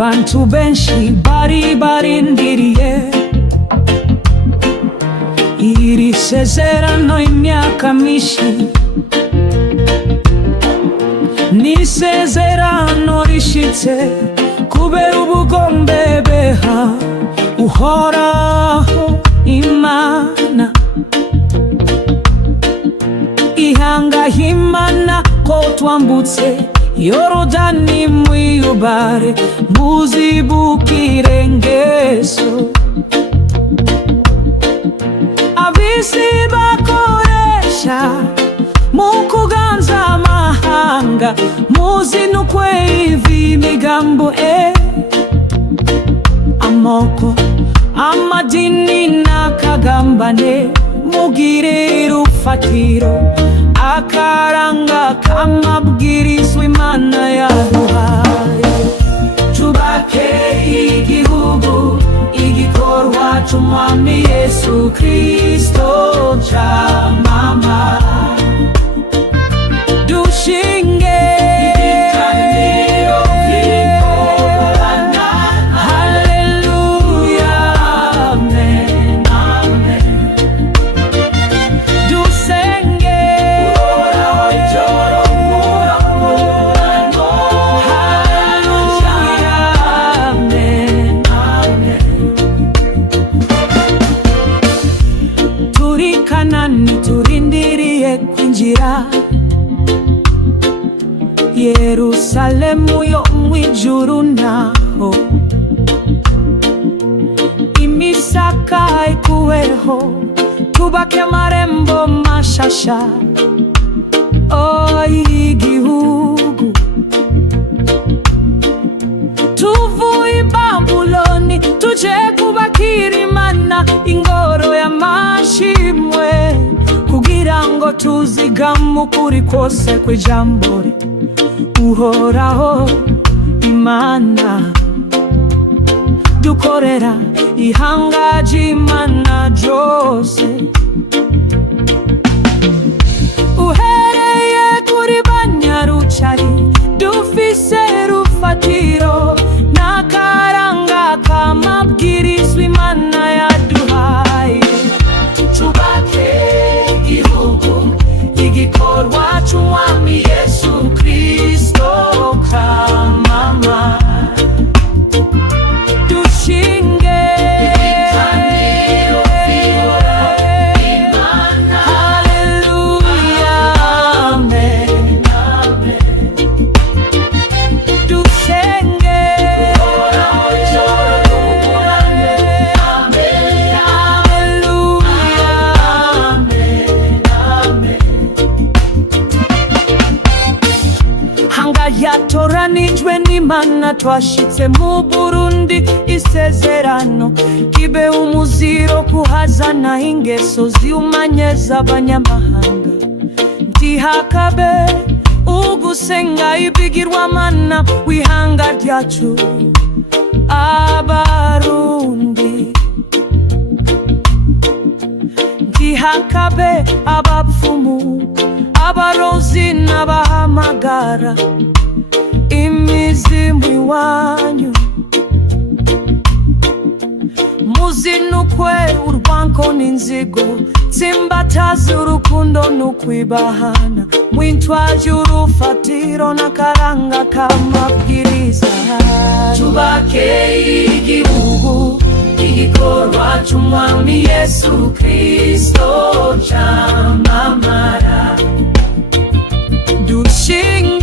abantu benshi bari barindiriye iri sezerano imyaka myinshi. Ni isezerano rishitse kubera ubugombe beha uhoraho Imana. Ihanga himana ko twambutse Yorodani mwiyubare muzibukire ngeso. Abisi bakoresha mu kuganza amahanga muzinukwe ivi migambo amoko amadini n'akagambane mugire urufatiro akaranga k'amabwirizwa Imana yaduhaye. Tubake igihugu igikorwa c'Umwami Yesu Kristo camamara. Dushinge turindiriye kwinjira Yerusalemu yo mwijuru naho imisaka ikuweho tubake amarembo mashasha igihugu tuvuye Babuloni tuje kubakira Imana ingoro y'amashimwe kugira ngo tuzigame ukuri kose kw'ijambo uhoraho Imana dukorera ihanga ry'Imana ryose. Uhereye kuri banyarucari dufise rufatiro n'akaranga k'amabwirizwa Imana yaduhaye. Tubake igihugu igikorwa c'Umwami Yesu Kristo camamara. Dushinge haleluya amen dusenge yatoranijwe n'Imana twashitse mu Burundi isezerano kibe umuziro kuhazana ingeso ziumanye z'abanyamahanga. Ntihakabe ugusenga ibigirwamana w'ihanga ryacu Abarundi. Ntihakabe abapfumu abarozi n'abahamagara imizimu iwanyu. Muzinukwe urwanko n'inzigo tsimbataza urukundo n'ukwibahana mwintwaje urufatiro n'akaranga k'amabwiriza. Tubake igihugu igikorwa c'Umwami Yesu Kristo camamara. Dushinge